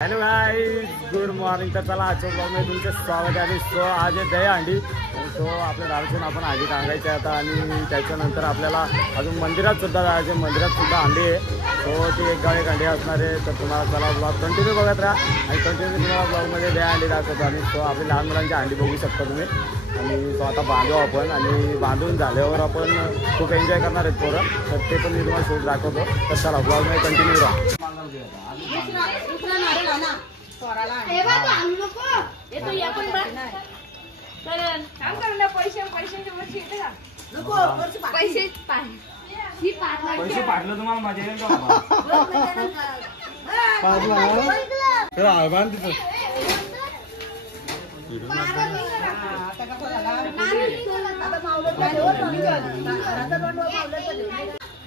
Hello guys, good morning. तर चला आजच्या ब्लॉगमध्ये तुमचं स्वागत आहे. आणि सो आज आहे दहीहंडी. सो आपल्या दारूतून आपण हंडी टांगायची आता आणि त्याच्यानंतर आपल्याला अजून मंदिरात सुद्धा जायचे. मंदिरात सुद्धा हंडी आहे. सो ती एक गाडी हंडी असणार आहे. तर तुम्हाला चला ब्लॉग कंटिन्यू बघत राहा आणि कंटिन्यू तुम्हाला ब्लॉगमध्ये दहीहंडी दाखवतो. आणि सो आपली लहान मुलांची हंडी बघू शकता तुम्ही. आणि तो आता बांधू आपण आणि बांधून झाल्यावर आपण खूप एन्जॉय करणार आहेत पोरं. तर ते पण मी तुम्हाला शूट दाखवतो. तर चला ब्लॉगमध्ये कंटिन्यू राहा. पैसे पाडलं तुम्हाला मजा येईल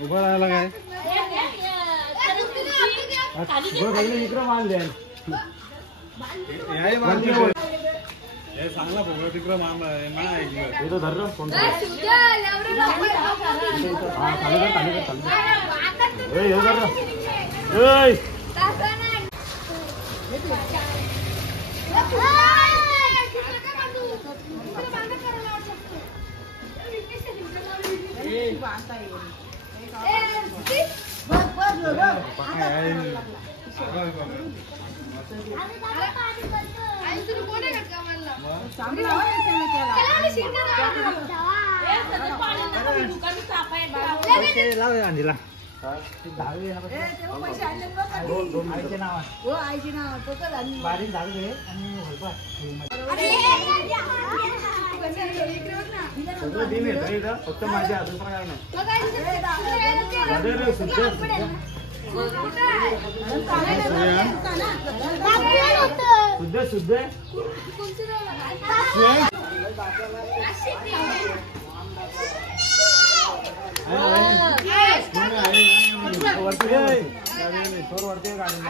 उभं राहायला काय मित्र मानले चांगला भोगला तिकडं मामा तो धरलं फोन अंजीला बारीक झाले फक्त माझ्या अजून पण काय नाही शुद्ध शुद्ध वरती गाडी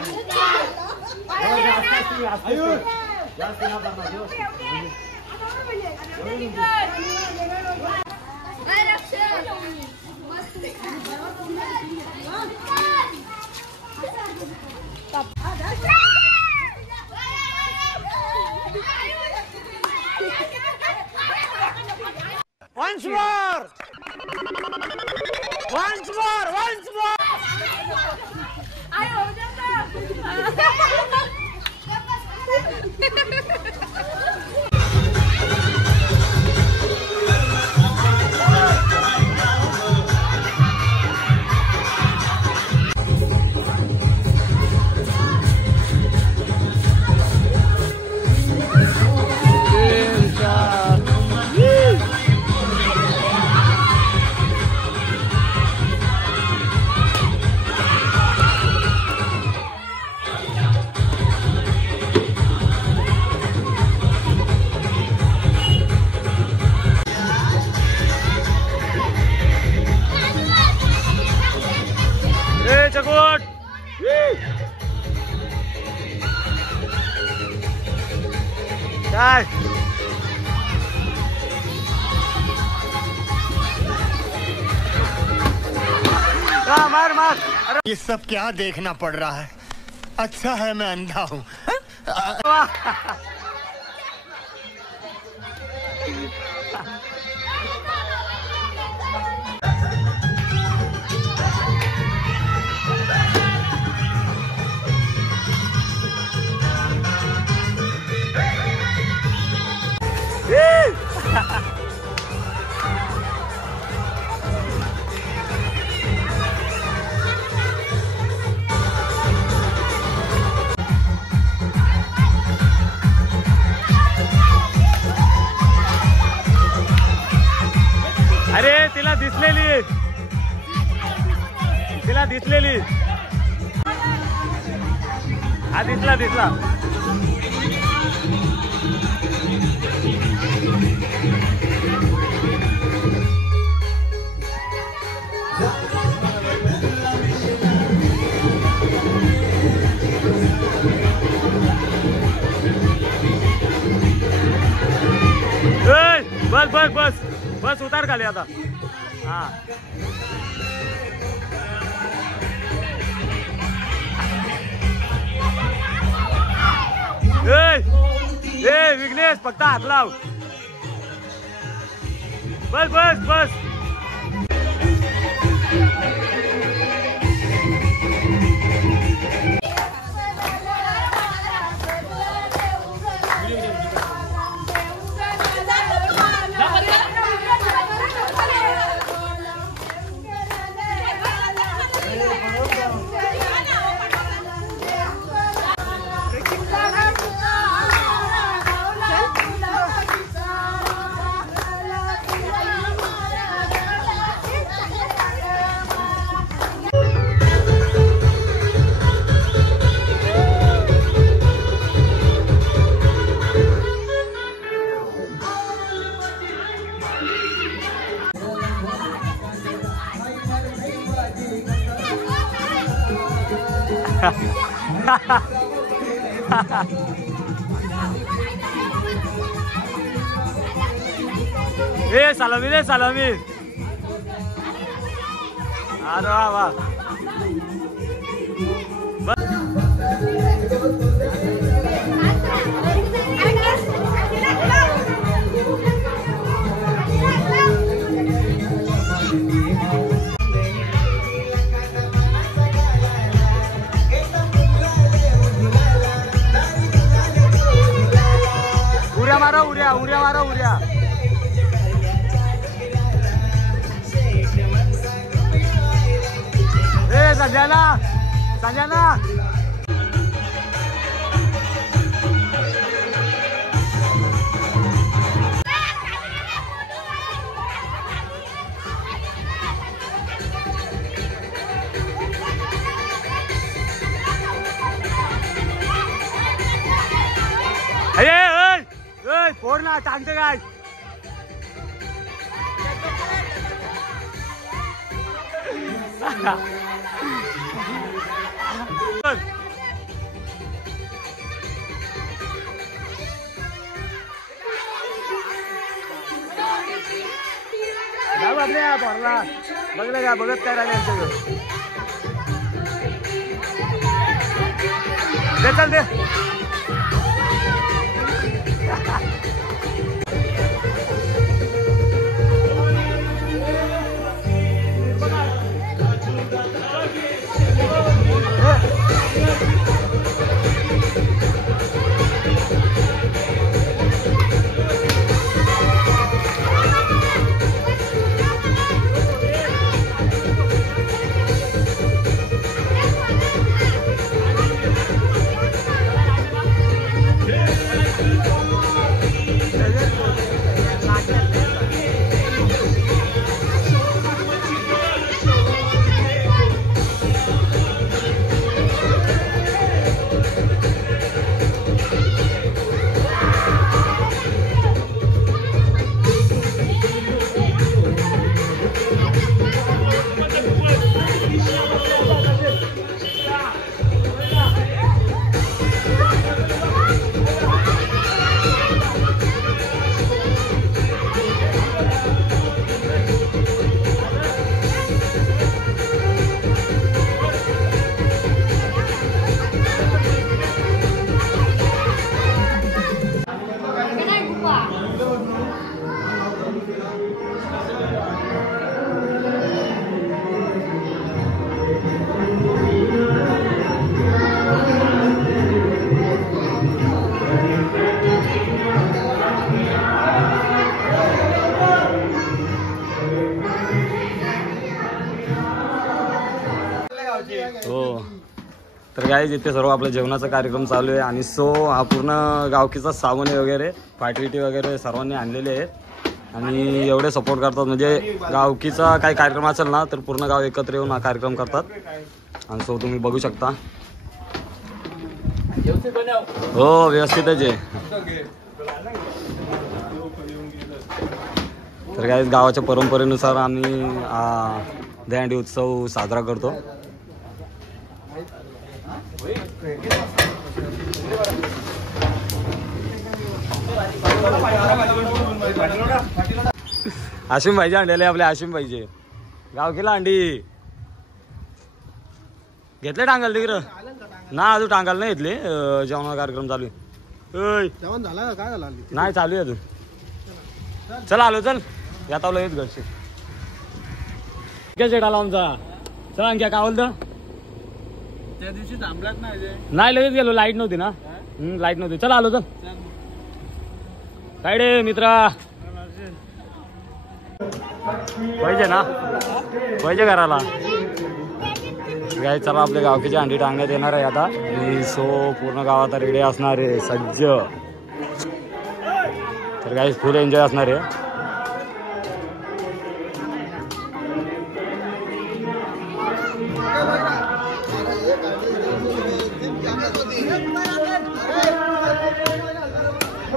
Once more! Once more! Once more! चकोट मार मार। ये सब क्या देखना पड़ रहा है? अच्छा है मैं अंधा हूँ। अरे तिला दिसलेली हा दिसला बस उतार खाली आता. हा विघ्नेश फक्त हात लाव. बस बस बस. ए सलामी रे सलामी. अरे वा वा. उड्या मारा उड्या उड्या मारा उड्या. ए संजना संजना. अरे फोड ना टाकते काय. आपल्या भरला बघलं का बघत काय राहिले आमच्याकडे. चल दे. हो तर गाईज इथे सर्व आपल्या जेवणाचा कार्यक्रम चालू आहे आणि हा पूर्ण गावकीचा सावणे वगैरे पाटविटी वगैरे सर्वांनी आणलेले आहेत आणि एवढे सपोर्ट करतात. म्हणजे गावकीचा काही कार्यक्रम असेल ना तर पूर्ण गाव एकत्र येऊन हा कार्यक्रम करतात. आणि तुम्ही बघू शकता. हो व्यवस्थितच आहे. तर गाईज गावाच्या परंपरेनुसार आम्ही दहीहंडी उत्सव साजरा करतो. आशिम भाईचे अंड्याले आपले आशिम भाईचे गावकीला अंडी घेतले टांगाल तिकडं ना अजून टांगाल नाही घेतले. जेवणाचा कार्यक्रम चालू आहे. जेवण झाला का? काय झालं? नाही चालू आहे अजून. चला आलो चल यात आलो येत घरचे सेट आला आमचा. चला आणखी काय बोलतं त्या दिवशी थांबलाच नाही लगेच गेलो लाईट नव्हती ना. लाईट नव्हती. चला आलो चल काय रे मित्रा पाहिजे ना पाहिजे घराला काय. चला आपल्या गावकीची अंडी टांगण्यात येणार आहे आता आणि सो पूर्ण गावात रेडी असणार आहे सज्ज. तर काही फुल एन्जॉय असणार आहे.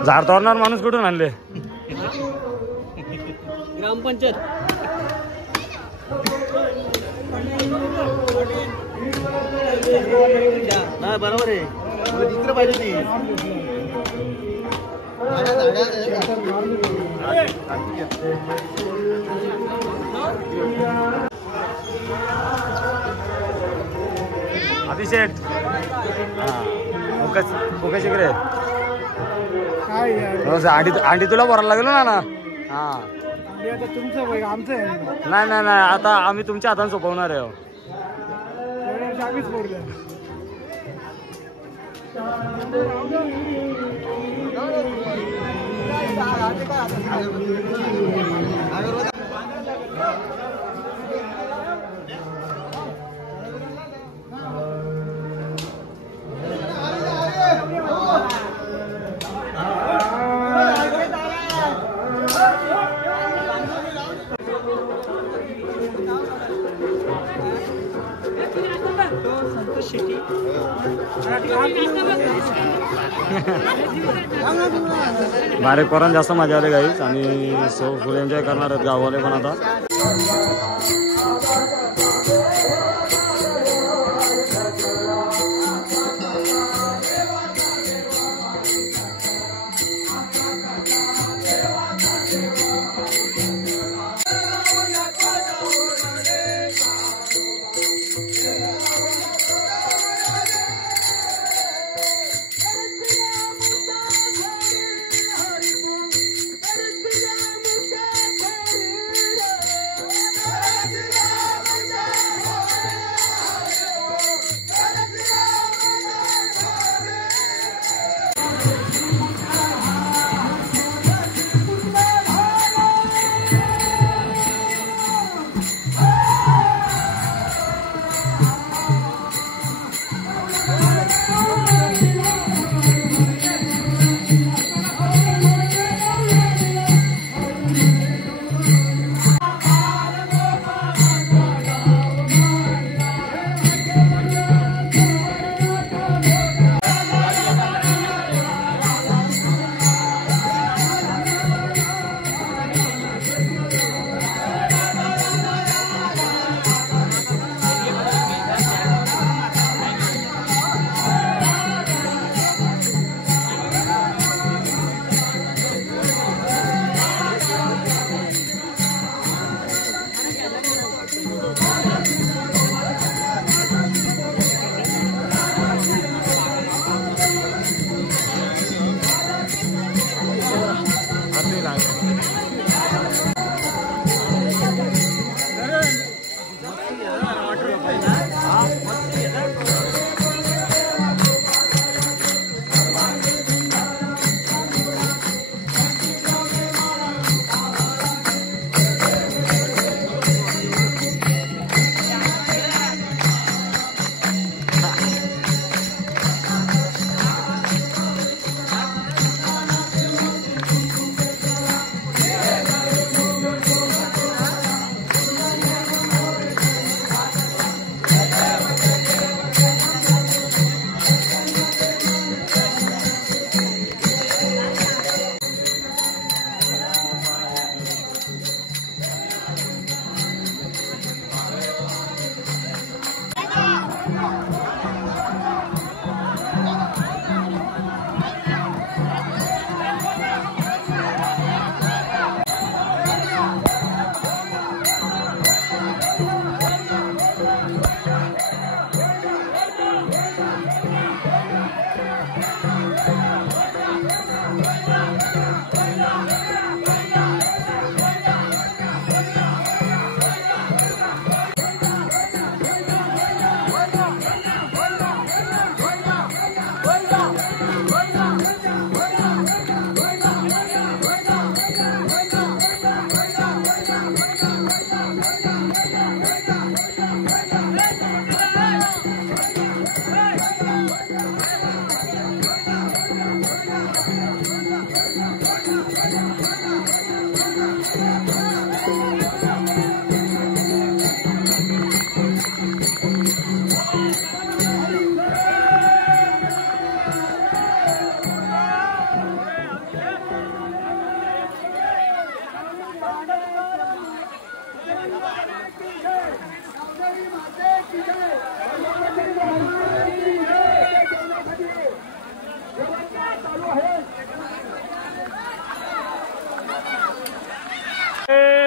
झाड तोडणार माणूस कुठून आणले? ग्रामपंचायत. नाही बरोबर आहे. इकडे पाहिजे ती अभिषेक. कशी रे अंडी तुला भरायला लागलो ना. हा तुमचं आमचं नाही नाही नाही आता आम्ही तुमच्या हाताने सोपवणार आहे. बारीक पोरांना जास्त मजा आली गाईच आणि सो फुल एन्जॉय करणार आहेत गाववाले पण आता.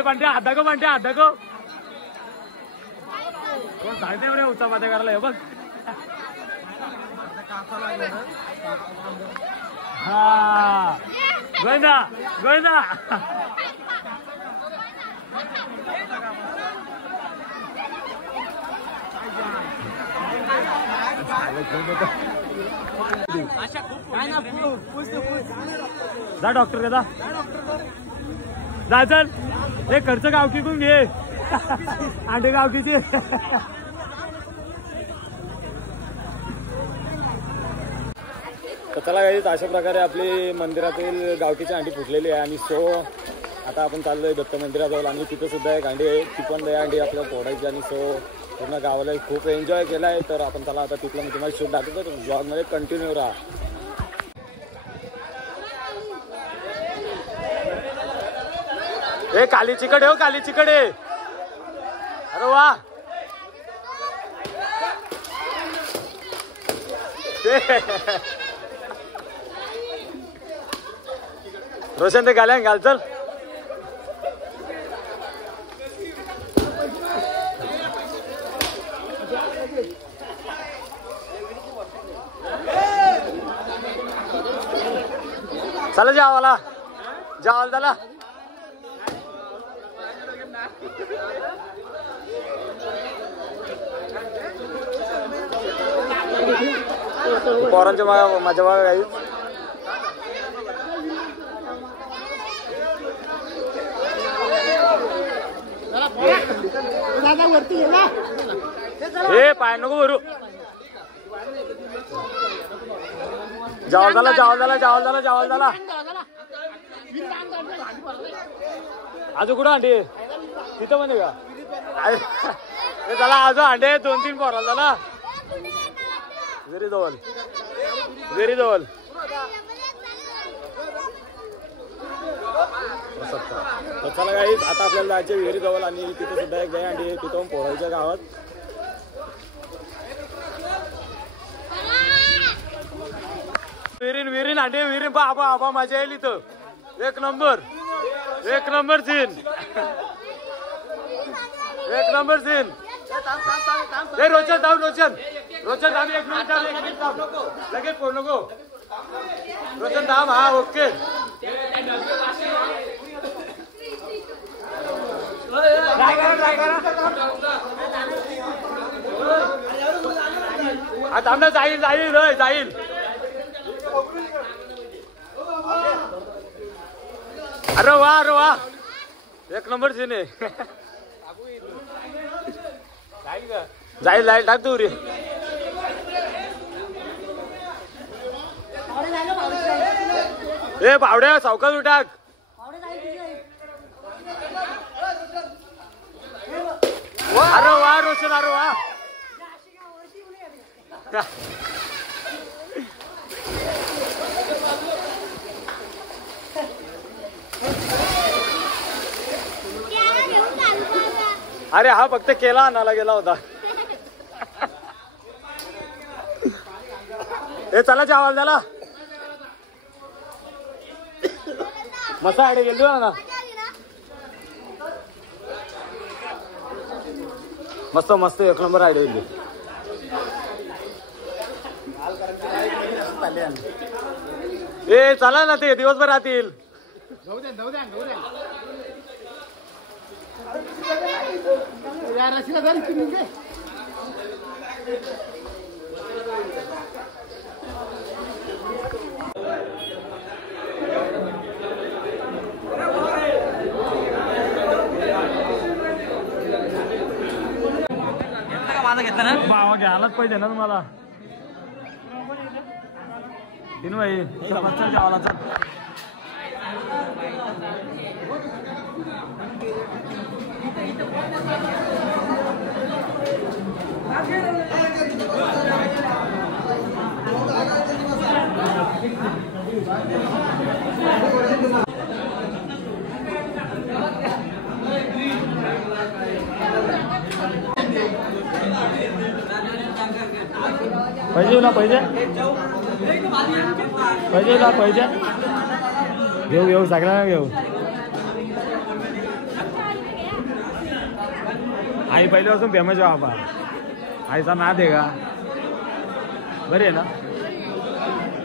बंट्या हात दाखव बंट्या हात दाखव कोण सांगते बरे उचा मध्ये करायला हे बघ हा गोविंदा गोविंदा जा डॉक्टर का जा चल हे खर्च गावकीकडून घे अंडे गावकीची तर चला गाईज अशा प्रकारे आपली मंदिरातील गावकीची अंडी फुटलेली आहे आणि सो आता आपण चाललोय दत्त मंदिराजवळ आणि तिथे सुद्धा एक अंडी आहे ती पण अंडी आपल्याला फोडायची आणि सो पूर्ण गावाला खूप एन्जॉय केला आहे तर आपण चला आता तिथलं मी तुम्हाला शूट दाखवतो तर ब्लॉगमध्ये कंटिन्यू राहा हे काली चिकट आहे हो काली चिकट आहे अरे वा रोशन ते घाल्या घाल चल चला जावाला जावाल त्याला पोरांच्या मागे माझ्या मागे काही हे पाय नको भरू जावल झाला जावल झाला जावल झाला जावल झाला अजून कुठं अंडे तिथं पण का झाला अजून अंडे 2-3 पोराला झाला व्हेरी जवळ चला गाईज आता आपल्याला जायचे विहिरी जवळ आणि तिथे सुद्धा एक गाय अंडी तिथून पोराच्या गावात विहिरीन अंडे विहिरीन आबा आबा माझ्या येईल इथं एक नंबर सीन हे रोशन धाव रोशन धाव एक मिनिट लगेच फोन नको रोशन धाव हा ओके आता आमना जाईल अरे वा एक नंबर सीन आहे जाईल टाक तू रे ए बावड्या सावकाश उठाक अरे वा रोशन अरे वा अरे हा फक्त केला आणायला गेला होता हे चला चावल झाला मस्त आडे गेलो ना मस्त एक नंबर आयडिया गेली ए चला ना ते दिवसभर राहतील भावा घ्यायलाच पाहिजे ना तुम्हाला तीन भाई जावाला चल पाहिजे ना पाहिजे घेऊ सगळ्यांना घेऊ आई पहिल्यापासून फेमस आहे बाबा. आईचा नाद आहे का? बरे आहे ना?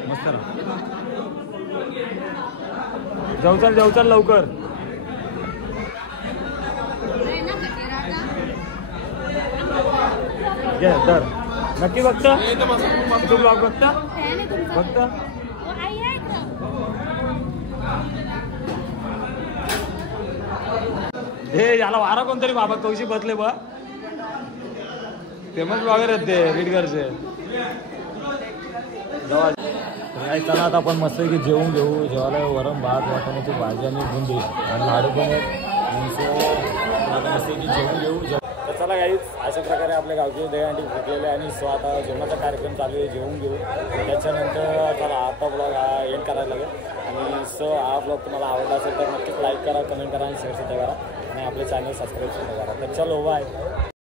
मस्त ना. जाऊ चल लवकर. घे तर. नक्की बघता तू ब्लॉग बघता हे याला वारा कोणतरी बाबा कौशी बसले बा. फेमस ब्लॉगर आहेत ते रीडगरचे. चला आता आपण मस्त की जेवून घेऊ. जेवायला वरण भात वाटाण्याची भाजी आणि बुंदी आणि लाडू पण आहेत. मस्त की जेवून घेऊ. तर चला काहीच अशा प्रकारे आपल्या गावची दहीहंडी फुटलेले आणि सो आता जेवणाचा कार्यक्रम चालू आहे. जेवून घेऊ. त्याच्यानंतर चला आता ब्लॉग हा एंड करायला लागेल. आणि सो हा ब्लॉग तुम्हाला आवडला असेल तर नक्कीच लाईक करा, कमेंट करा आणि शेअर सुद्धा करा आणि आपले चॅनल सबस्क्राईब सुद्धा करा. तर चलो बाय.